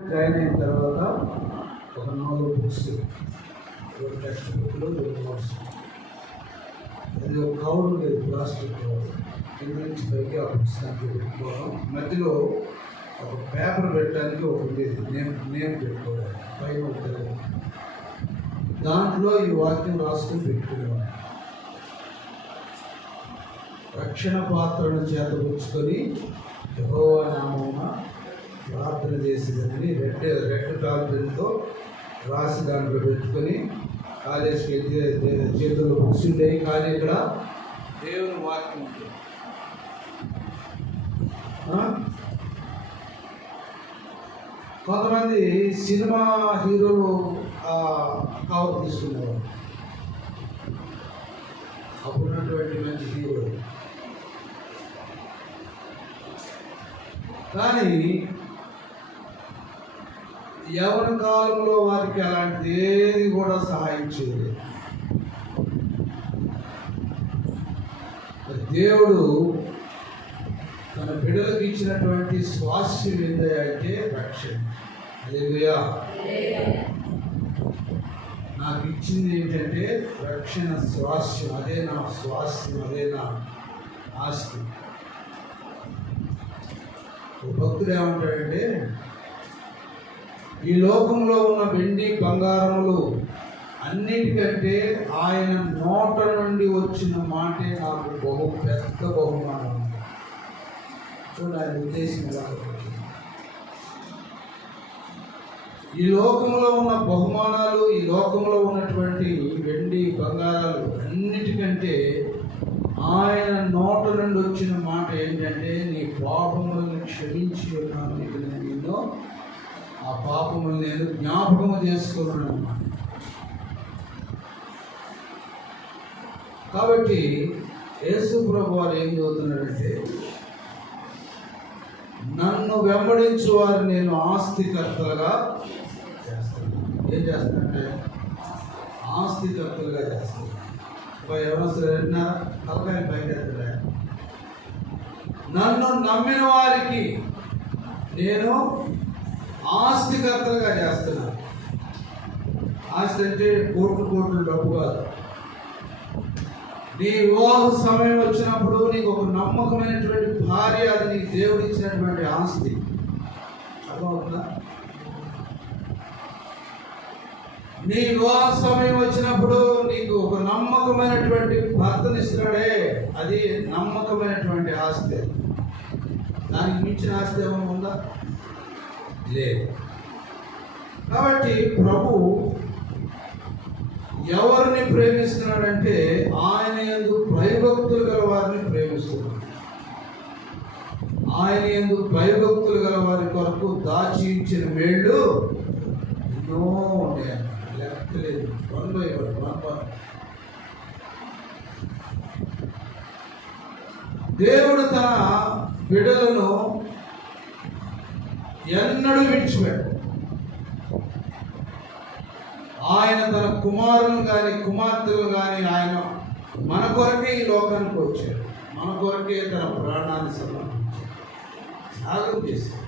Join అయిన తర్వాత ఒక 4 బుక్స్, 2 టెక్స్ట్ బుక్లు, 2 నోట్స్. అది ఒక కవర్ లేదు, ప్లాస్టిక్ కవర్. కింద నుంచి పైకి ఆ బుక్స్ దాంట్లో పెట్టుకోవడం, మధ్యలో ఒక పేపర్ పెట్టడానికి ఒక లేదు, నేమ్ పెట్టుకోవడం, పైన ఉంటుంది. దాంట్లో ఈ వాక్యం రాసుకొని పెట్టుకునేవాడు. రక్షణ పాత్రను చేతపుచ్చుకొని యెహోవా నామమున ప్రార్థన చేసేదని రెడ్ టాల్పెన్తో రాసి దాంట్లో పెట్టుకొని కాలేజీకి వెళ్తే చేతుల్లో బుక్స్ ఉంటాయి, కానీ ఇక్కడ దేవుని వాక్యం ఉంటుంది. కొంతమంది సినిమా హీరోలు కవర్ తీసుకునేవారు, అప్పుడున్నటువంటి మంచి హీరోలు. కానీ యవన కాలంలో వారికి అలాంటిది ఏది కూడా సహాయం చేయలేదు. దేవుడు తన బిడ్డలకు ఇచ్చినటువంటి స్వాస్థ్యం ఏంటంటే రక్షణ. హల్లెలూయా. నాకు ఇచ్చింది ఏంటంటే రక్షణ, స్వాస్థ్యం. అదే నా స్వాస్థ్యం, అదే నా ఆస్తి. భక్తుడు ఏమంటాడంటే, ఈ లోకంలో ఉన్న వెండి బంగారములు అన్నిటికంటే ఆయన నోట నుండి వచ్చిన మాటే నాకు పెద్ద బహుమానం. చూడండి ఆయన ఉద్దేశం ఎలా. ఈ లోకంలో ఉన్న బహుమానాలు, ఈ లోకంలో ఉన్నటువంటి వెండి బంగారాలు అన్నిటికంటే ఆయన నోట నుండి వచ్చిన మాట ఏంటంటే, నీ పాపములను క్షమించి ఉన్నాను, నీకు నేను నిన్ను ఆ పాపములు నేను జ్ఞాపకము చేసుకున్నాను అన్నమాట. కాబట్టి యేసు ప్రభు వారు ఏం చదువుతున్నాడంటే, నన్ను వెంబడించు వారు నేను ఆస్తికర్తలుగా చేస్తాను. ఏం చేస్తానంటే ఆస్తికర్తలుగా చేస్తాను. ఎవరైనా సరే తలకాయ బయటెత్తలే. నన్ను నమ్మిన వారికి నేను ఆస్తికర్తలుగా చేస్తున్నాను. ఆస్తి అంటే కోట్లు డబ్బు కాదు. నీ వివాహ సమయం వచ్చినప్పుడు నీకు ఒక నమ్మకమైనటువంటి భార్య, అది నీకు దేవుడు ఇచ్చినటువంటి ఆస్తి. అర్థమవుతుందా? నీ వివాహ సమయం వచ్చినప్పుడు నీకు ఒక నమ్మకమైనటువంటి భర్తను ఇస్తున్నాడే, అది నమ్మకమైనటువంటి ఆస్తి. దానికి మించిన ఆస్తి ఏమైనా ఉందా? లేదు. కాబట్టి ప్రభు ఎవరిని ప్రేమిస్తున్నాడంటే, ఆయన యందు భయభక్తులు గల వారిని ప్రేమిస్తున్నాడు. ఆయన యందు భయభక్తులు గల వారి కొరకు దాచి ఇచ్చిన మేళ్ళు ఎన్నో ఉన్నాయి. లెక్కలేదు. 1 by 1. దేవుడు తన బిడ్డలను ఎన్నడూ విడిచిపెట్టాడు. ఆయన తన కుమారులు కానీ కుమార్తెలు కానీ ఆయన మన కొరకే ఈ లోకానికి వచ్చాడు. మన కొరకే తన ప్రాణాన్ని సమర్పించాడు, త్యాగం చేశాడు.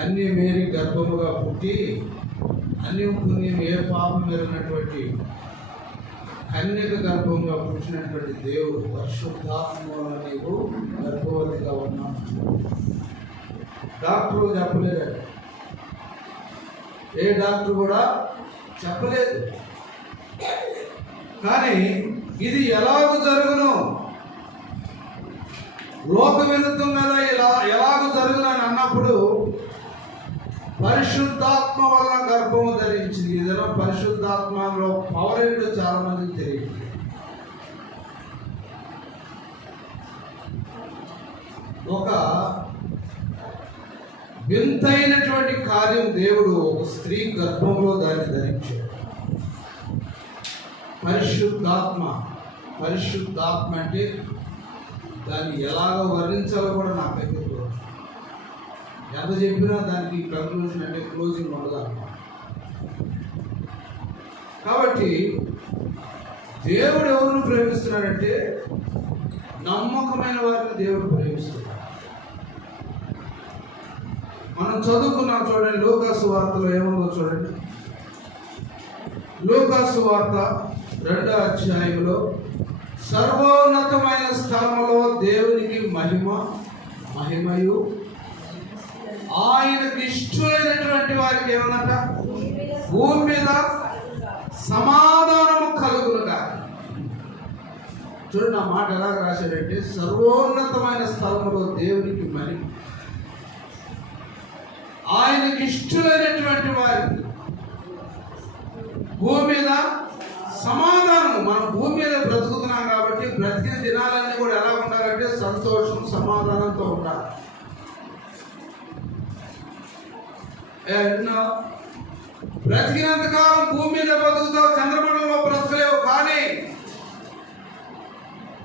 అన్ని మేరీ గర్భముగా పుట్టి అన్యం పుణ్యం ఏ పాపం ఎరిగినటువంటి కన్యక గర్భంగా పుట్టినటువంటి దేవుడు పరిశుద్ధాత్మ వలన నీవు గర్భవతిగా ఉన్నావు. డాక్టర్లు చెప్పలేదు, ఏ డాక్టర్ కూడా చెప్పలేదు. కానీ ఇది ఎలాగూ జరుగును, లోక విరుద్ధం కదా, ఎలాగూ జరుగును అని అన్నప్పుడు పరిశుద్ధాత్మ వలన గర్భము ధరించింది. ఏదైనా పరిశుద్ధాత్మలో పవర్ ఏంటో చాలా మందికి తెలియదు. ఒక వింతైనటువంటి కార్యం దేవుడు ఒక స్త్రీ గర్భంలో దాన్ని ధరించాడు. పరిశుద్ధాత్మ అంటే దాన్ని ఎలాగో వర్ణించాలో కూడా నాకైతే ఎంత చెప్పినా దానికి కంక్లూజన్ అంటే క్లోజింగ్ ఉండదు అన్నమాట. కాబట్టి దేవుడు ఎవరిని ప్రేమిస్తున్నాడంటే, నమ్మకమైన వారిని దేవుడు ప్రేమిస్తున్నాడు. మనం చదువుకున్నాం చూడండి, లూకాసు వార్తలో ఏముందో చూడండి. లూకాసు వార్త 2వ అధ్యాయంలో సర్వోన్నతమైన స్థలములో దేవునికి మహిమయు ఆయనకి ఇష్టమైనటువంటి వారికి ఏమన్నట, భూమి మీద సమాధానము కలుగునుగా. చూడండి ఆ మాట ఎలాగ రాశాడంటే, సర్వోన్నతమైన స్థలములో దేవునికి మహిమ, ఆయనకి ఇష్టమైనటువంటి వారికి భూమి మీద సమాధానము. మనం భూమి మీద బ్రతుకుతున్నాం కాబట్టి బ్రతికిన దినాలన్నీ కూడా ఎలా ఉండాలంటే సంతోషం సమాధానంతో ఉండాలి. బ్రతికినంత కాలం భూమి మీద బ్రతుకుతావు, చంద్రమండలంలో బ్రతకలేవు. కానీ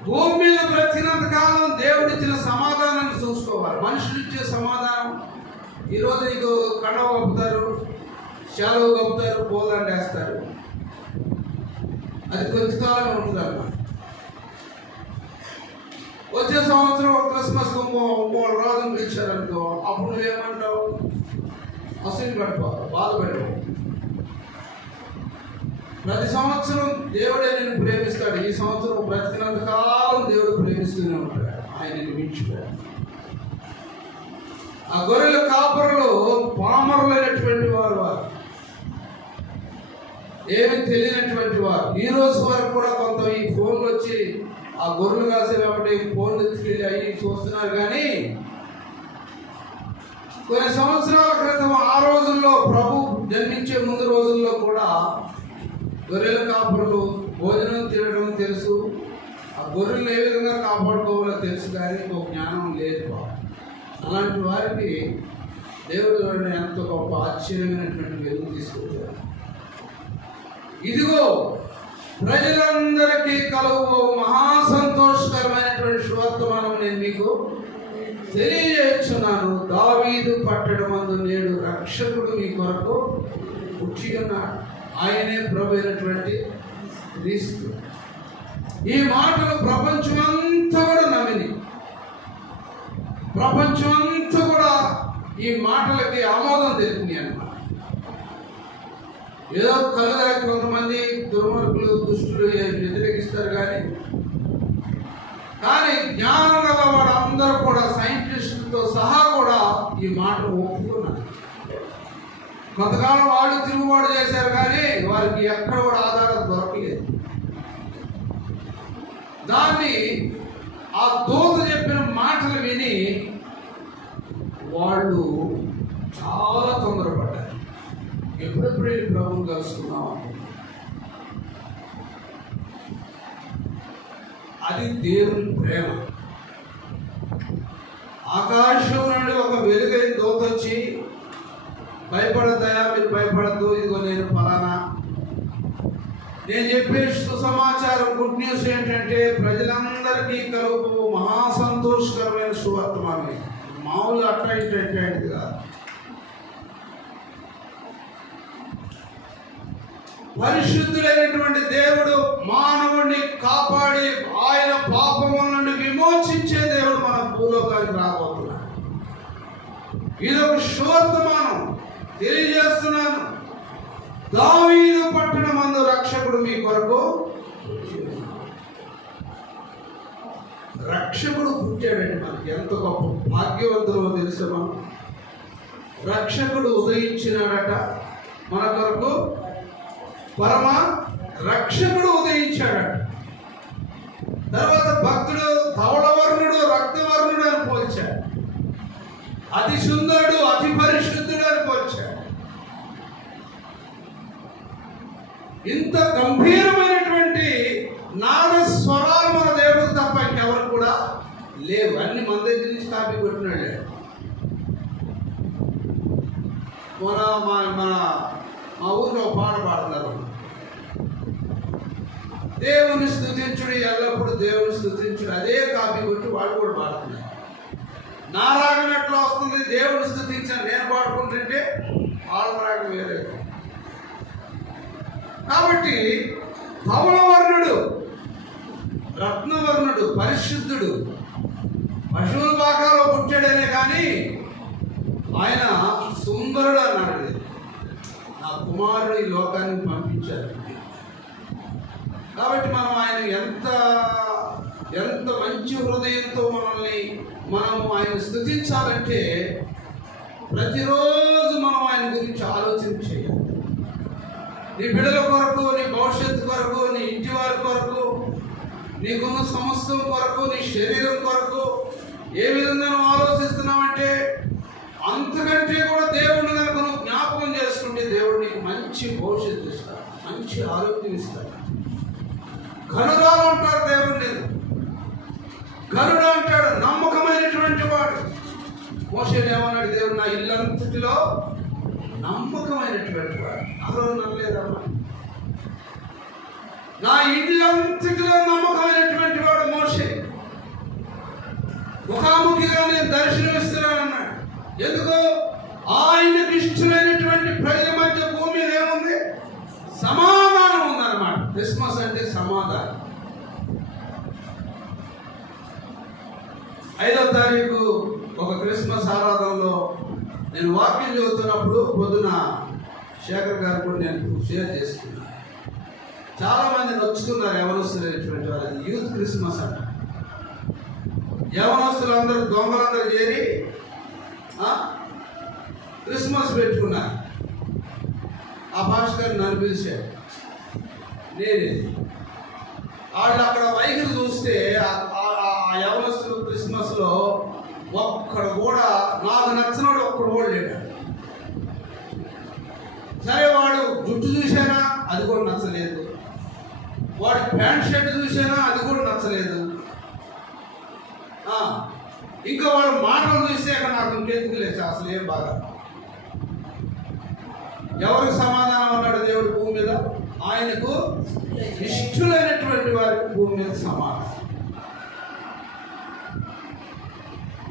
భూమి మీద బ్రతికినంత కాలం దేవుడిచ్చిన సమాధానాన్ని చూసుకోవాలి. మనుషులు ఇచ్చే సమాధానం, ఈరోజు నీకు కండవ కప్పుతారు, శాలువ కప్పుతారు, పోదండ వేస్తారు, అది కొంచెంకాలం ఉంటుంది అన్నమాట. వచ్చే సంవత్సరం క్రిస్మస్ మూడు రోజులు పిలిచారనుకో, అప్పుడు నువ్వేమంటావు? అసలు పడిపోవు, బాధపడవు. ప్రతి సంవత్సరం దేవుడే నేను ప్రేమిస్తాడు. ఈ సంవత్సరం బ్రతికినంత కాలం దేవుడు ప్రేమిస్తూనే ఉంటాడు, ఆయన మించిపోయాడు. ఆ గొర్రెల కాపరులు పామరులైనటువంటి వారు, ఏమి తెలియనటువంటి వారు. ఈ రోజు వరకు కూడా కొంత ఈ ఫోన్లు వచ్చి ఆ గొర్రెలు కాసే కాబట్టి ఫోన్లు ఎత్తుకెళ్ళి అయ్యి చూస్తున్నారు. కానీ కొన్ని సంవత్సరాల క్రితం ఆ రోజుల్లో ప్రభు జన్మించే ముందు రోజుల్లో కూడా గొర్రెల కాపరులు భోజనం తినడం తెలుసు, ఆ గొర్రెలు ఏ విధంగా కాపాడుకోవాలో తెలుసు, కానీ ఒక జ్ఞానం లేదు. అలాంటి వారికి దేవుడు ఎంతో గొప్ప ఆశ్చర్యమైనటువంటి వెలుగు తీసుకొచ్చారు. ఇదిగో ప్రజలందరికీ కలుగు మహాసంతోషకరమైనటువంటి శుభవర్తమానం నేను మీకు తెలియజేస్తున్నాను. దావీదు పట్టణమందు నేడు రక్షకుడు మీ కొరకు పుట్టి ఉన్నాడు, ఆయనే ప్రభు అయినటువంటి క్రీస్తు. ఈ మాటలు ప్రపంచమంతా కూడా నమ్మింది. ప్రపంచమంతా కూడా ఈ మాటలకి ఆమోదం తెలిపింది అన్నమాట. ఏదో కలదాకి కొంతమంది దుర్మార్గులు దుష్టులు వ్యతిరేకిస్తారు, కానీ జ్ఞానం గల వాడు అందరూ కూడా సైంటిస్టులతో సహా కూడా ఈ మాటలు ఒప్పుకున్నారు. కొంతకాలం వాళ్ళు తిరుగుబాటు చేశారు, కానీ వారికి ఎక్కడ కూడా ఆధారం దొరకలేదు. దాన్ని ఆ దూత చెప్పిన మాటలు విని వాళ్ళు చాలా తొందరపడ్డారు. ఎప్పుడెప్పుడు వెళ్ళి ప్రభువుని కలుసుకున్నాం, అది దేవుని ప్రేమ. ఆకాశం నుండి ఒక వెలుగైన దూత వచ్చి, భయపడతాయా, మీరు భయపడద్దు, ఇదిగో నేను ఫలానా. నేను చెప్పే సుసమాచారం, గుడ్ న్యూస్ ఏంటంటే ప్రజలందరికీ కలుగు మహాసంతోషకరమైన సువర్తమానం. మామూలు అట్రాక్ట్ కాదు. పరిశుద్ధుడైనటువంటి దేవుడు మానవుడిని కాపాడి ఆయన పాపముల నుండి విమోచించే దేవుడు మన భూలోకానికి రాబోతున్నాడు. ఇదొక శుభవర్తమానం తెలియజేస్తున్నాను. దావీదు పట్టణమందు రక్షకుడు మీ కొరకు, రక్షకుడు పుట్టాడండి. మనకి ఎంత గొప్ప భాగ్యవంతులో తెలుసు. మనం రక్షకుడు ఉదయించినాడట మన కొరకు, పరమ రక్షకుడు ఉదయించాడట. తర్వాత భక్తుడు ధవళవర్ణుడు రక్తవర్ణుడు అని పోల్చాడు, అతి సుందరుడు అతి పరిశుద్ధుడు అని పోల్చాడు. ఇంత గంభీరమైనటువంటి నాద స్వరాలు మన దేవుడికి తప్ప ఇంకెవరు కూడా లేవు. అన్ని మన దగ్గర నుంచి కాపీ కొట్టినాడు. మా ఊరిలో పాట పాడుతున్నారు, దేవుని స్తుతించుడు, ఎల్లప్పుడూ దేవుని స్తుతించుడు. అదే కాపీ కొట్టి వాళ్ళు కూడా పాడుతున్నారు. నా రాగం ఎట్లా వస్తుంది, దేవుని స్తుతించాను నేను పాడుకుంటుంటే వాళ్ళ రాగం వేరే. కాబట్టి ధవళవర్ణుడు రత్నవర్ణుడు పరిశుద్ధుడు పశువుల భాగాలో పుట్టాడనే కానీ ఆయన సుందరుడు అన్నాడు. నా కుమారుడు ఈ లోకానికి పంపించారు. కాబట్టి మనం ఆయన ఎంత ఎంత మంచి హృదయంతో మనము ఆయన స్తుతించాలంటే ప్రతిరోజు మనం ఆయన గురించి ఆలోచన చేయాలి. నీ బిడ్డల కొరకు, నీ భవిష్యత్తు కొరకు, నీ ఇంటి వారి కొరకు, నీకున్న సమస్తం కొరకు, నీ శరీరం కొరకు ఏ విధంగా నువ్వు ఆలోచిస్తున్నావంటే అంతకంటే కూడా దేవుడిని కనుక నువ్వు జ్ఞాపకం చేసుకుంటే దేవుడు నీకు మంచి భవిష్యత్తు ఇస్తాడు, మంచి ఆరోగ్యం ఇస్తాడు. ఘనురాలు అంటారు దేవుడిని. ఘనుడు అంటాడు నమ్మకమైనటువంటి వాడు. మోషేని ఏమన్నాడు దేవుడు? నా ఇల్లంతటిలో నమ్మకమైనటువంటి వాడు. అహరోను నమ్మలేదమ్మా. నా ఇల్లంతటిలో నమ్మకమైనటువంటి వాడు మోషే. ముఖాముఖిగా నేను దర్శనమిస్తున్నానన్నాడు. ఎందుకు? ఆయనకు ఇష్టమైనటువంటి ప్రజల మధ్య భూమి మీద ఏముంది? సమాధానం ఉందన్నమాట. క్రిస్మస్ అంటే సమాధానం. 5వ తారీఖు ఒక క్రిస్మస్ ఆరాధనలో నేను వాక్యం చదువుతున్నప్పుడు పొద్దున శేఖర్ గారు కూడా నేను షేర్ చేసుకున్నాను. చాలా మంది నొచ్చుకున్నారు యవనస్తులైనటువంటి వారు. యూత్ క్రిస్మస్ అంట. యవనస్తులు అందరూ దొంగలందరూ చేరి క్రిస్మస్ పెట్టుకున్నారు. ఆ భాస్కర్ నన్ను పిలిచాడు. నేనే వాళ్ళు అక్కడ వైఖరి చూస్తే ఆ యవనస్తులు క్రిస్మస్లో ఒక్కడు కూడా నాకు నచ్చినోడు ఒక్కడు కూడా లేడు. సరే వాడు జుట్టు చూసానా అది కూడా నచ్చలేదు, వాడి ప్యాంట్ షర్ట్ చూసానా అది కూడా నచ్చలేదు, ఇంకా వాడు మాటలు చూస్తే అక్కడ నాకు ఇంకెందుకు లేదు అసలు ఏం బాగా. ఎవరికి సమాధానం అన్నాడు దేవుడు భూమి మీద? ఆయనకు ఇష్టలైనటువంటి వారికి భూమి మీద సమాధానం.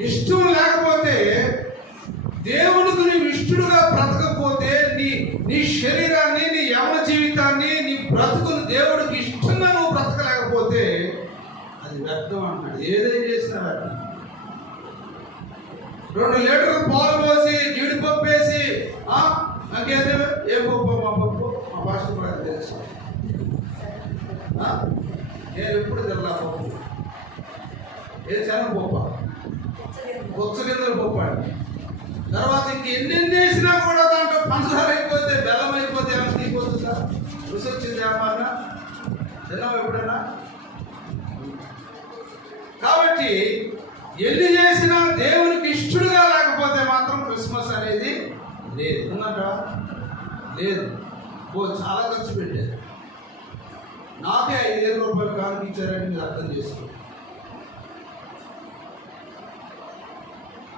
ఇష్టం లేకపోతే, దేవునికి నీవు ఇష్టడుగా బ్రతకపోతే, నీ శరీరాన్ని, నీ యవన జీవితాన్ని, నీ బ్రతుకుని దేవుడికి ఇష్టంగా నువ్వు బ్రతకలేకపోతే అది వ్యర్థం అన్నాడు. ఏదైనా చేసినా వ్యర్థం. 2 లీటర్లు పాలు పోసి జీడిపప్పు వేసి నాకేదో ఏ పప్పు మా పప్పు మా భాష కూడా తెలుసు. నేను ఎప్పుడు తెల్లా పప్పు ఏ శనగపప్పు, పుచ్చగింజల పప్పు అండి. తర్వాత ఇంక ఎన్నెన్ని వేసినా కూడా దాంట్లో పంచదార అయిపోతే, బెల్లం అయిపోతే ఏమైనా తీసిపోతుందా? రుచి వచ్చింది ఏమన్నా తిన్నావు ఎప్పుడైనా? కాబట్టి ఎన్ని చేసినా దేవునికి ఇష్టడుగా లేకపోతే మాత్రం క్రిస్మస్ అనేది లేదు. ఉన్నట లేదు. చాలా ఖర్చు పెట్టారు. నాకే 5,000 రూపాయలు కానిపించారని మీరు అర్థం చేసుకోండి.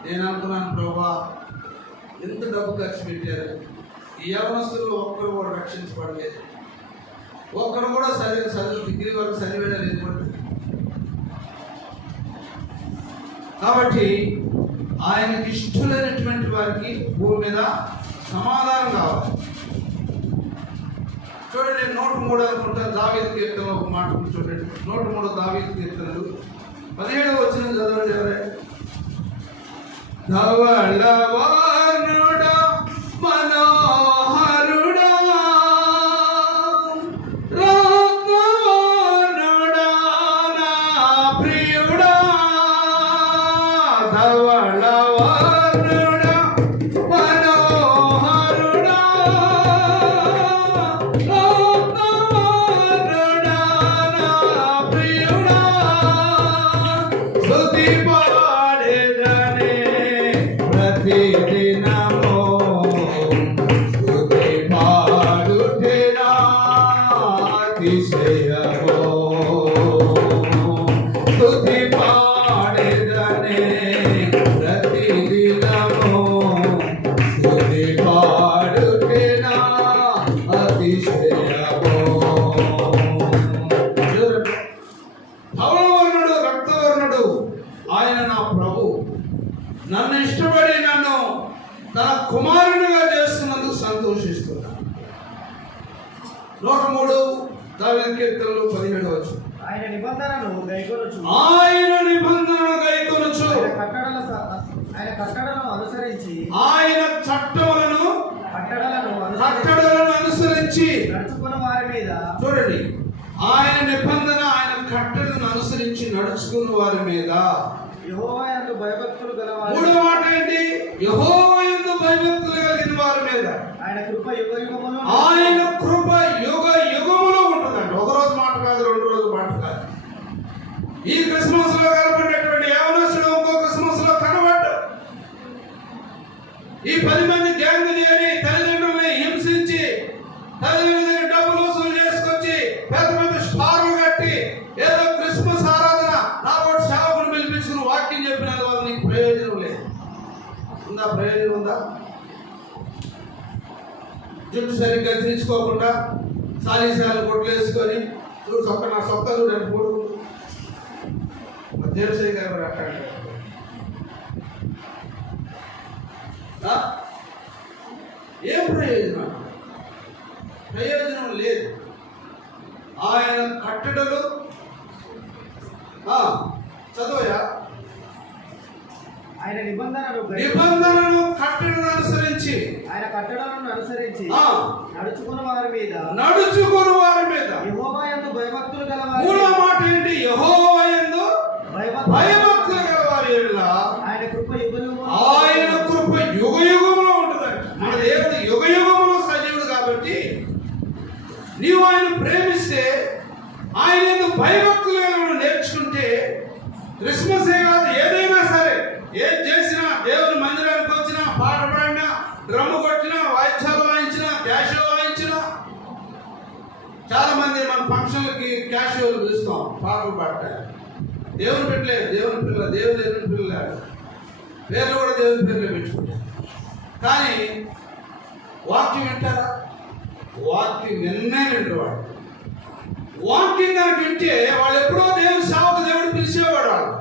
నేను అనుకున్నాను, ప్రభా ఎంత డబ్బు ఖర్చు పెట్టారు, ఈ యవనస్తుల్లో ఒక్కరు కూడా రక్షించబడలేదు, ఒక్కరు కూడా చదువు డిగ్రీ వరకు చదివేయలేదు. కాబట్టి ఆయనకి ఇష్టలైనటువంటి వారికి భూమి మీద సమాధానం కావాలి. చూడండి, నేను 103 అనుకుంటాను. దావీదు కీర్తనలో ఒక మాట చూడండి. 103 దావీదు కీర్తనలు 17వ వచనం చదవండి. ఎవరైనా ధవళవర్ణుడా మనోహరుడా రత్నవర్ణుడా నా ప్రియుడా, ధవళవర్ణుడా మనోహరుడా రత్నవర్ణుడా నా ప్రియుడా, స్తుతి పాడెదనే ప్రతిదినము, స్తుతి పాడుటెనా అతిశయము, స్తుతి పాడెదనే ప్రతిదినము, స్తుతి పాడుటెనా అతిశయము. ధవళవర్ణుడు రక్తవర్ణుడు ఆయన నా ప్రభు, నన్ను ఇష్టపడి నన్ను తన కుమారునిగా చేస్తున్నందుకు సంతోషిస్తున్నాను. 103 దావీదు కీర్తనలు 17వ వచనం. ఆయన నిబంధనను గైకొనుచు, ఆయన నిబంధనను గైకొనుచు, ఆయన కట్టడలను అనుసరించి, ఆయన చట్టములను కట్టడలను అనుసరించి నడుచుకున్న వారి మీద. చూడండి, ఆయన నిబంధన, ఆయన కట్టడలను అనుసరించి నడుచుకున్న వారి మీద. యెహోవా యందు భయభక్తులు గలవారు. మూడో మాట ఏంటి? యెహోవా యందు భయభక్తులు కలిగిన వారి మీద ఆయన కృప యుగయుగములు. ఆయన కృప యుగ యుగములో ఉంటుందండి. ఒక రోజు మాట కాదు, 2 రోజుల మాట కాదు. ఈ క్రిస్మస్ లో కనబడినటువంటి యవనస్తుడు ఇంకో క్రిస్మస్ లో కనబడ్డు. ఈ 10 మంది గ్యాంగ్ చేయని తల్లిదండ్రుల్ని హింసించి, తల్లిదండ్రుల దగ్గర డబ్బులు వసూలు చేసుకొచ్చి, పెద్ద పెద్ద స్టార్లు కట్టి, ఏదో క్రిస్మస్ ఆరాధన నా ఒకటి సేవకుని పిలిపించుకుని వాక్యం చెప్పినందువల్ల నీకు ప్రయోజనం లేదు. ఉందా? ప్రయోజనం ఉందా? జుట్టు సరిగ్గా తీర్చుకోకుండా సాలీసాలు కొట్లు వేసుకొని చూడు సొక్క నా సొక్క చూడండి కొడు దేవసాయి గారు అట్టాడు. ఏం ప్రయోజనం? ప్రయోజనం లేదు. ఆయన కట్టడలు చదవయా. ఆయన నిబంధనను కట్టడలను అనుసరించి, ఆయన కట్టడలను అనుసరించి నడుచుకున్న వారి మీద యెహోవా యందు భయభక్తులు గలవారు. మూడో మాట ఏంటి? యెహోవా యందు భయభక్తులు గలవారి యెడల ఆయన కృప యుగయుగములో ఉంటుందంట. మన దేవుడు యుగయుగములో సజీవుడు కాబట్టి నీవు ఆయన ప్రేమిస్తే, ఆయన యందు భయభక్తులు నేర్చుకుంటే, క్రిస్మస్ కాదు ఏదైనా సరే, ఏం చేసినా, దేవుని మందిరానికి వచ్చినా, పాట పాడినా, డ్రమ్ము కొట్టినా, వాయిద్యాలు వాయించినా, క్యాషువల్ వాయించినా. చాలా మంది మన ఫంక్షన్లకి క్యాషువల్ పిలుస్తాం పాటలు పాడటానికి. దేవుని పెట్టలేదు, దేవుని పిల్ల, దేవుని పిల్లలు పేర్లు కూడా దేవుని పేర్లు పెట్టుకుంటారు. కానీ వాక్యం వింటారా? వాక్యం వింటారు. వాడు వాక్యం కనుక వింటే వాళ్ళు ఎప్పుడో దేవుని సేవకు దేవుడు పిలిచేవాడు. వాళ్ళు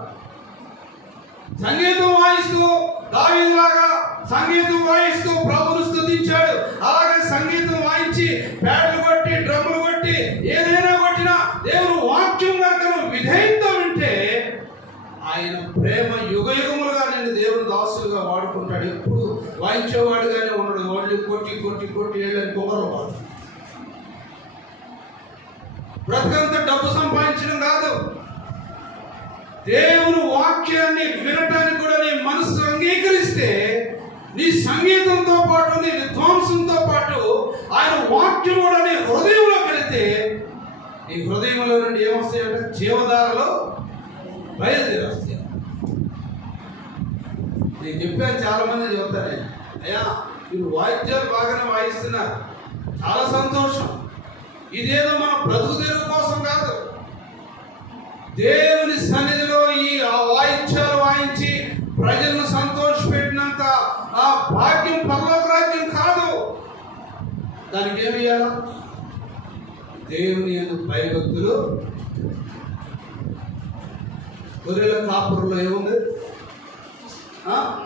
సంగీతం వాయిస్తూ, దావీదులాగా సంగీతం వాయిస్తూ ప్రభువును స్తుతించాడు. అలాగే సంగీతం వాయించి, ప్యాడ్లు కొట్టి, డ్రమ్ములు కొట్టి, ఏదైనా కొట్టినా దేవుడు వాక్యం కనుక విధేయంతో వింటే ఆయన ప్రేమ యుగయుగములుగా నేను దేవుని దాసులుగా వాడుకుంటాడు. ఎప్పుడు వాయించేవాడుగానే ఉన్నాడు. వాళ్ళు కొట్టి కొట్టి కొట్టి ఏళ్ళని పొగరు వాడు. బ్రతకంత డబ్బు సంపాదించడం కాదు, దేవుని వాక్యాన్ని వినటానికి కూడా నీ మనసు అంగీకరిస్తే, నీ సంగీతంతో పాటు, నీ విధ్వంసంతో పాటు ఆయన వాక్యం కూడా నీ హృదయంలో పెడితే, నీ హృదయంలో నుండి ఏమొస్తాయంటే జీవధారలో బయలుదేరొస్తాయి. నేను చెప్పాను, చాలా మంది చెబుతాను, అయ్యా మీరు వాయిద్యాలు బాగానే వాయిస్తున్నారు, చాలా సంతోషం. ఇదేదో మన బ్రతుకు తెరువు కోసం కాదు. దేవుని సన్నిధిలో ఈ వాయిద్యాలు వాయించి ప్రజలను సంతోషపెట్టినంత ఆ భాగ్యం పరలోక రాజ్యం కాదు. దానికి ఏమి ఇయ్యాలి? దేవుని యందు భయభక్తులు. గొర్రెల కాపురులో ఏముంది?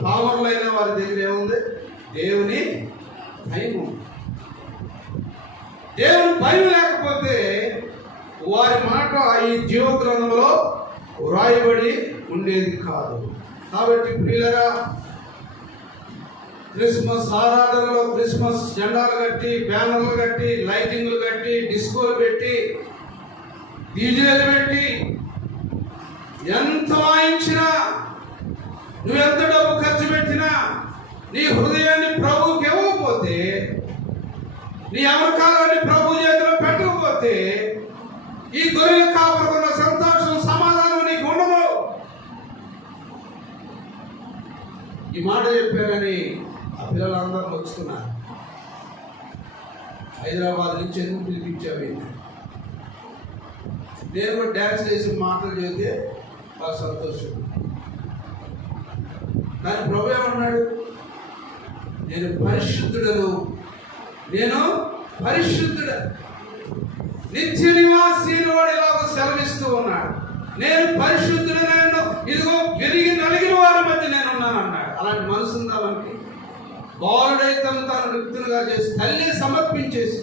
పామరులైన వారి దగ్గర ఏముంది? దేవుని భయం. దేవుని భయం లేకపోతే వారి మాట ఈ జీవ గ్రంథంలో వ్రాయబడి ఉండేది కాదు. కాబట్టి ప్రియులరా, క్రిస్మస్ ఆరాధనలో క్రిస్మస్ జెండాలు కట్టి, బ్యానర్లు కట్టి, లైటింగ్లు కట్టి, డిస్కోలు పెట్టి, డీజేలు పెట్టి, ఎంత వాయించినా, నువ్వెంత డబ్బు ఖర్చు పెట్టినా, నీ హృదయాన్ని ప్రభువుకి ఇవ్వకపోతే, నీ అమరకాలాన్ని ప్రభు చేతిలో పెట్టకపోతే, ఈ గొర్రెల కాపురుకున్న సంతోషం, సమాధానం నీకు ఉండదు. ఈ మాట చెప్పారని ఆ పిల్లలందరూ వచ్చుకున్నారు. హైదరాబాద్ నుంచి ఎందుకు పిలిపించావు? నేను కూడా డ్యాన్స్ చేసి మాటలు చెబితే బాగా సంతోషం. కానీ ప్రభు ఏమన్నాడు? నేను పరిశుద్ధుడను, నేను పరిశుద్ధుడ, నిత్య నివాసిని వాడు ఇలాగ సెలవిస్తూ ఉన్నాడు. నేను పరిశుద్ధుడనైనా, ఇదిగో విరిగి నలిగిన వారి మధ్య నేను ఉన్నాను అన్నాడు. అలాంటి మనసు ఉందా మనకి? బాలుడై తను తాను రిక్తులుగా చేసి తల్లి సమర్పించేసి,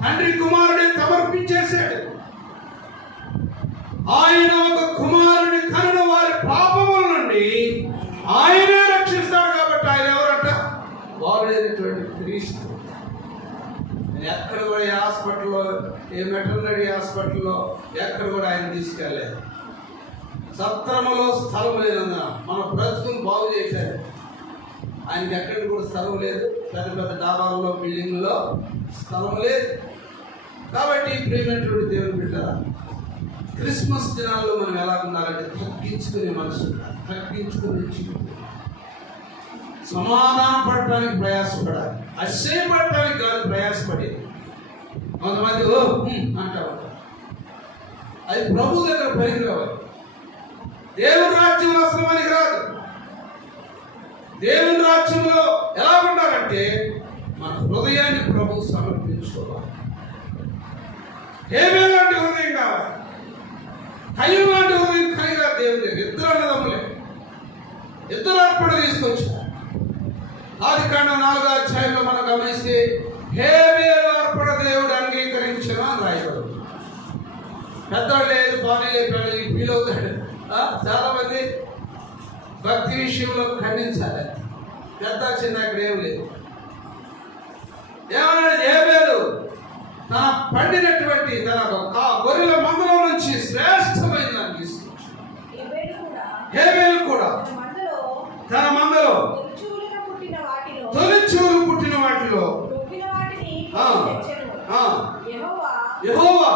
తండ్రి కుమారుడే సమర్పించేశాడు. ఆయన ఒక కుమారుని కనున వారి పాపముల నుండి ఆయనే రక్షిస్తాడు. కాబట్టి ఆయన ఎవరంట? బాలుడైనటువంటి క్రీస్తు. నేను ఎక్కడ కూడా ఏ హాస్పిటల్లో, ఏ వెటర్నరీ హాస్పిటల్లో ఎక్కడ కూడా ఆయన తీసుకెళ్ళలేదు. సత్రములో స్థలం లేదన్న మన బ్రతుకుని బాగు చేశారు. ఆయనకి ఎక్కడ కూడా స్థలం లేదు. పెద్ద పెద్ద డాబాల్లో, బిల్డింగ్లో స్థలం లేదు. కాబట్టి ప్రియమైనటువంటి దేవుని బిడ్డలారా, క్రిస్మస్ దినాల్లో మనం ఎలా ఉండాలంటే తగ్గించుకునే మనసు, తగ్గించుకునే సమాధానం పడటానికి ప్రయాసపడాలి. అసేపడటానికి కాదు ప్రయాసపడేది. కొంతమంది అంటా ఉంటారు. అది ప్రభు దగ్గర పనికి రావాలి. దేవుని రాజ్యంలో అసలు పనికి రాదు. దేవుని రాజ్యంలో ఎలా ఉండాలంటే మన హృదయాన్ని ప్రభు సమర్పించుకోవాలి. హేబేలు లాంటి హృదయం కావాలి. కయ్యూను లాంటి హృదయం కలిగా దేవుని ఇద్దరు అన్నదమ్ములే, ఇద్దరు అర్పణ తీసుకొచ్చారు. ఆదికాండం 4వ అధ్యాయంలో మనం గమనిస్తే హేబేలు అర్పణ దేవుడు అంగీకరించిన అని రాయబడు. పెద్దవాళ్ళు లేదు, బాగా లేపాడు, ఫీల్ అవుతాడు. చాలా మంది భక్తి విషయంలో ఖండించాలి. పెద్ద చిన్న ఇక్కడ ఏం లేదు. ఏమన్నాడు? హేబేలు తన పండినటువంటి తన గొర్రెల మందలో నుంచి శ్రేష్టమైన దాన్ని తీసుకొచ్చాడు. హేబేలు కూడా తన మందలో తొలిచూలు పుట్టిన వాటిలో యెహోవా,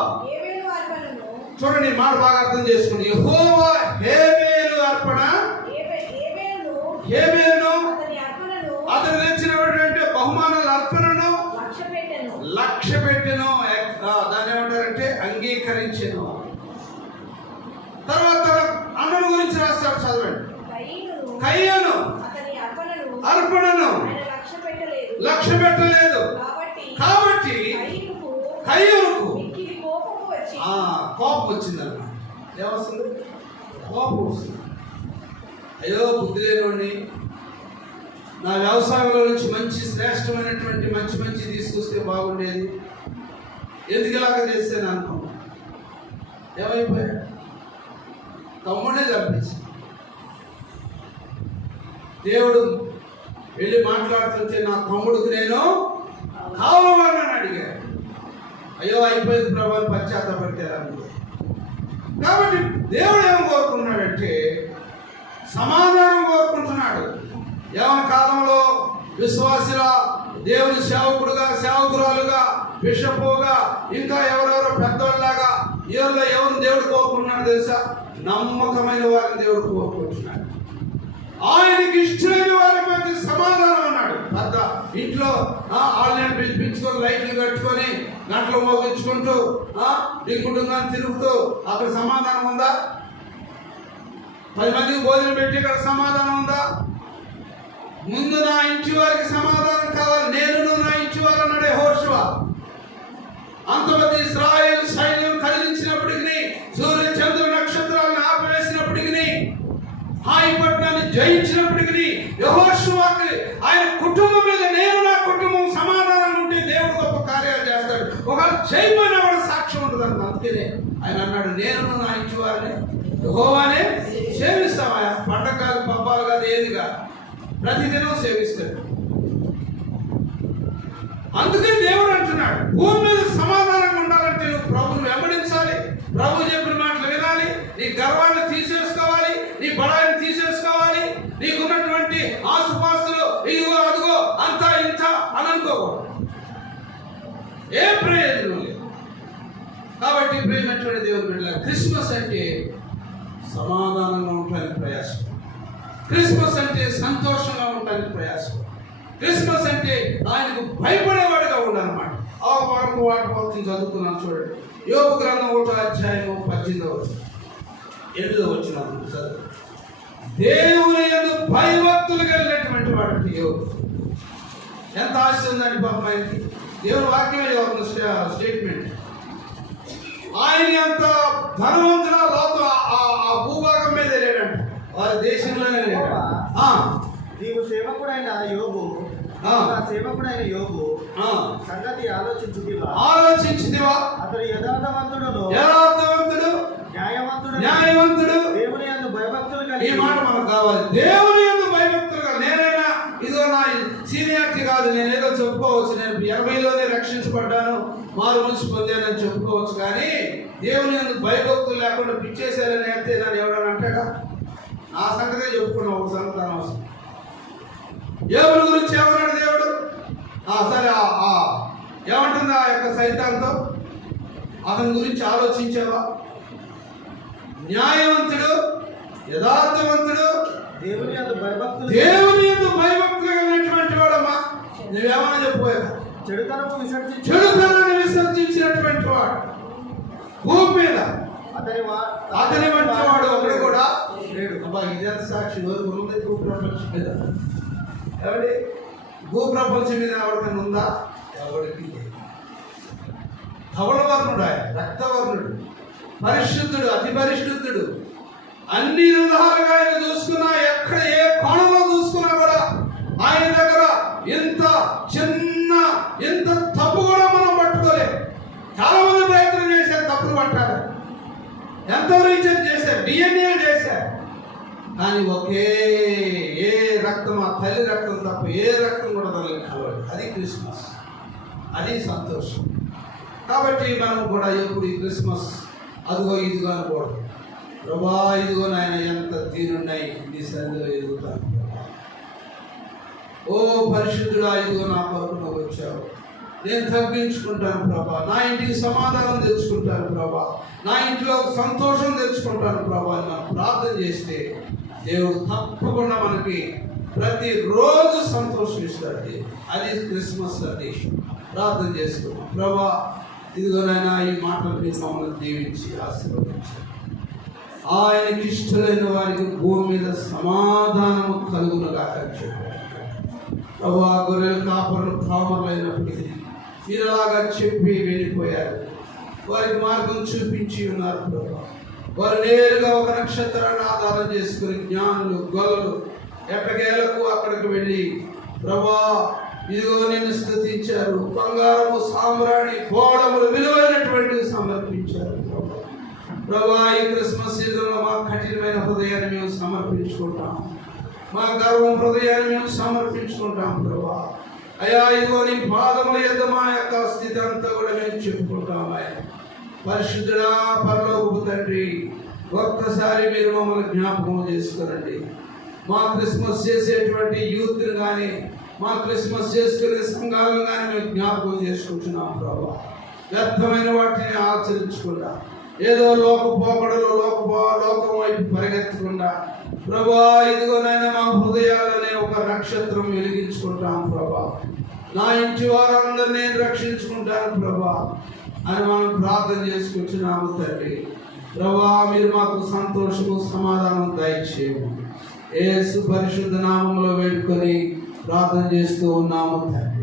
చూడండి మాట బాగా అర్థం చేసుకోండి. యెహోవా హేబేలు అర్పణ, హేబేలును అతను తెచ్చినటువంటి బహుమానాల అర్పణను లక్ష్య పెట్టెను. దాన్ని ఏమంటారంటే అంగీకరించెను. తర్వాత అన్నను గురించి రాస్తాడు, చదవండి. కయ్యూను అర్పణను లక్ష్య పెట్టలేదు. కాబట్టి కయ్యూనుకు కోపం వచ్చిందన్నమాట. ఏమొస్తుంది? కోపం వస్తుంది. అయ్యో బుద్ధి లేనివాడిని, నా వ్యవసాయంలో నుంచి మంచి శ్రేష్టమైనటువంటి మంచి తీసుకొస్తే బాగుండేది, ఎందుకు ఇలాగ చేస్తాను అనుకున్నా. ఏమైపోయాడు? తమ్ముడే చంపించి. దేవుడు వెళ్ళి మాట్లాడుతుంటే నా తమ్ముడికి నేను కావాలని అడిగాడు. అయ్యో అయిపోయింది ప్రభు పశ్చాత్తపడతారు. కాబట్టి దేవుడు ఏం కోరుకుంటున్నాడంటే సమాధానం కోరుకుంటున్నాడు. యవన కాలంలో విశ్వాసుల దేవుని సేవకురాలుగా బిషపుగా ఇంకా ఎవరెవరో పెద్దవాళ్ళలాగా ఎవరిని దేవుడు కోరుకుంటున్నాడు తెలుసా? నమ్మకమైన వారిని దేవుడు కోరుకుంటున్నాడు. ఆయనకి ఇష్టమైన వారి మధ్య సమాధానం అన్నాడు. పెద్ద ఇంట్లో ఆన్లైన్ పిలిపించుకొని లైట్లు కట్టుకొని గంటలు మోగించుకుంటూ డింగుడుగా తిరుగుతూ అక్కడ సమాధానం ఉందా? 10 మందికి భోజనం పెట్టి ఇక్కడ సమాధానం ఉందా? ముందు నా ఇంటి వారికి సమాధానం కావాలి, నేను నా ఇంటి వారు అన్నాడు యెహోషువ. అంతమంది ఇశ్రాయేలు సైన్యం కదిలించినప్పటికీ, సూర్య చంద్ర నక్షత్రాలను ఆపివేసినప్పటికీ, హాయి పట్టణాన్ని జయించినప్పటికీ యెహోషువకి ఆయన కుటుంబం మీద నేను నా కుటుంబం సమాధానంగా ఉంటే దేవుడు గొప్ప కార్యాలు చేస్తాడు. ఒకవేళ చేయమని కూడా సాక్ష్యం ఉంటుంది అని. అందుకనే ఆయన అన్నాడు, నేను నా ఇంటి వారిని యెహోవానే సేవిస్తామా. పండగ కాదు, పబ్బాలు కాదు, ఏది కాదు, ప్రతిదినం సేవిస్తాడు. అందుకే దేవుడు అంటున్నాడు, భూమి మీద సమాధానంగా ఉండాలంటే నువ్వు ప్రభువును వెంబడించాలి, ప్రభు చెప్పిన మాటలు వినాలి, నీ గర్వాన్ని తీసేసుకోవాలి, నీ బడాయిని తీసేసుకోవాలి, నీకున్నటువంటి ఆసుపాస్తులు ఇదిగో అదిగో అంతా ఇంత అని అనుకోకూడదు. ఏ ప్రయోజనం లేదు. కాబట్టి ప్రేమటువంటి దేవుని బిడ్డలారా, క్రిస్మస్ అంటే సమాధానంగా ఉండడానికి ప్రయాసం, క్రిస్మస్ అంటే సంతోషంగా ఉండడానికి ప్రయాసం, క్రిస్మస్ అంటే ఆయనకు భయపడేవాడిగా ఉండాలన్నమాట. ఆ వాటి మొత్తం చదువుకున్నాను చూడండి. యోబు గ్రంథం 1వ అధ్యాయం 18వ వచనం 8వ వచనం చదువు. దేవుని యందు భయభక్తులు కలిగినటువంటి వాడు యోబు. ఎంత ఆశ ఉందండి పాపం ఆయనకి. దేవుని వాక్యమే స్టేట్మెంట్. ఆయన అంత ధనవంతుల లోతు ఆ భూభాగం మీద లేడంట, వారి దేశంలోనే లేడు. నీవు సేవకుడైన యోబు, సేవకుడైన యోబు సంగతి ఆలోచించుదివా? అతడు యథార్థవంతుడు, న్యాయవంతుడు, దేవుని యందు భయభక్తులు కలిగి. ఈ మాట మనకు కావాలి. దేవుని యందు భయభక్తులు కలిగి. నేనైనా ఇదిగో నా సీనియారిటీ కాదు, నేను ఏదో చెప్పుకోవచ్చు, నేను 80లోనే రక్షించబడ్డాను, మారు మనసు పొందానని చెప్పుకోవచ్చు. కానీ దేవుని భయభక్తులు లేకుండా పిచ్చేసారని అయితే నన్ను ఎవడని అంటాడా? నా సంగతే చెప్పుకున్నా ఒక సంగతి అనవసరం. యోబు గురించి ఏమన్నాడు దేవుడు? సరే ఏమంటుంది ఆ యొక్క సైతాన్తో? అతని గురించి ఆలోచించావా? న్యాయవంతుడు, యథార్థవంతుడు, దేవుని యందు భయభక్తులు కలిగినటువంటి వాడమ్మా. నువ్వేమన్నా చెప్పిపోయావా? చెడుతనము విసర్జించినటువంటి వాడు భూమి మీద అతని వంటి వాడు ఒకడు కూడా లేడు. అబ్బా, ఇదే సాక్షి ఉంది భూప్రపంచం మీద. ఎవరి భూప్రపంచం మీద ఎవరికైనా ఉందా? ఎవరికి లేదు. ధవళవర్ణుడు, ఆయన రక్తవర్ణుడు, పరిశుద్ధుడు, అతి పరిశుద్ధుడు. అన్ని విధాలుగా ఆయన చూసుకున్నా, ఎక్కడ ఏ కోణంలో చూసుకున్నా కూడా ఆయన దగ్గర ఇంత తప్పు కూడా మనం పట్టుకోలేదు. చాలా మంది ప్రయత్నం చేశారు తప్పులు పట్టాలి, ఎంతో రీసెర్చ్ చేశారు, DNA చేశారు. కానీ ఏ రక్తం, ఆ తల్లి రక్తం తప్ప ఏ రక్తం కూడా తల్లి కలవదు. అది క్రిస్మస్, అది సంతోషం. కాబట్టి మనం కూడా ఎప్పుడు ఈ క్రిస్మస్ అదిగో ఇదిగో అనకూడదు. ప్రభా, ఇదిగో నాయన ఎంత తీరున్నాయి నీ సన్నిధిలో ఎదుగుతాను. ఓ పరిశుద్ధుడా, ఇదిగో నా కొరకు నువ్వు వచ్చావు, నేను తగ్గించుకుంటాను ప్రభా, నా ఇంటికి సమాధానం తెచ్చుకుంటాను ప్రభా, నా ఇంట్లో సంతోషం తెచ్చుకుంటాను ప్రభా అని మనం ప్రార్థన చేస్తే దేవుడు తప్పకుండా మనకి ప్రతిరోజు సంతోషం ఇస్తాడు. అది క్రిస్మస్ సందేశం. ప్రార్థన చేసుకున్నాం. ప్రభా, ఇదిగోనైనా ఈ మాటలు మీరు మమ్మల్ని దీవించి ఆశీర్వదించారు. ఆయనకి ఇష్టమైన వారికి భూమి మీద సమాధానము కలుగునుగా చెప్పారు. ప్రభా, గొర్రెల కాపరులు కామర్లైనప్పటికీ మీరు అలాగా చెప్పి వెళ్ళిపోయారు. వారికి మార్గం చూపించి ఉన్నారు ప్రభా. వారు నేరుగా ఒక నక్షత్రాన్ని ఆధారం చేసుకుని జ్ఞానులు, గొల్లలు ఎట్టకేలకు అక్కడికి వెళ్ళి ప్రభా ఇదిగో నిన్ను స్తుతించారు. బంగారము, సామ్రాణి, కోడములు విలువైనటువంటివి సమర్పించారు. ప్రభా, ఈ క్రిస్మస్ సీజన్లో మా కఠినమైన హృదయాన్ని మేము సమర్పించుకుంటాం, మా గర్వం హృదయాన్ని మేము సమర్పించుకుంటాం ప్రభా. అయ్యా, ఇదిగో నీ పాదముల యొద్ద మా యొక్క స్థితి అంతా కూడా మేము చెప్పుకుంటాం. ఆయన పరిశుద్ధుడా, పరలోకపు తండ్రి, ఒక్కసారి మీరు మమ్మల్ని జ్ఞాపకం చేసుకోనండి. మా క్రిస్మస్ చేసేటువంటి యూత్ని కానీ, మా క్రిస్మస్ చేసుకునే సంఘాలను కానీ మేము జ్ఞాపకం చేసుకుంటున్నాం ప్రభా. వ్యర్థమైన వాటిని ఆచరించకుండా, ఏదో లోకపోకడలో లోకం వైపు పరిగెత్తకుండా ప్రభా, ఇదిగోనైనా మా హృదయాలనే ఒక నక్షత్రం వెలిగించుకుంటాం ప్రభా. నా ఇంటి వారందరూ నేను రక్షించుకుంటాను ప్రభా అని మనం ప్రార్థన చేసుకుంటున్నాము తండ్రి. ప్రభా, మీరు మాకు సంతోషము, సమాధానం దయచేయము. యేసు పరిశుద్ధ నామములో వేడుకొని ప్రార్థన చేస్తూ ఉన్నాము తండ్రి.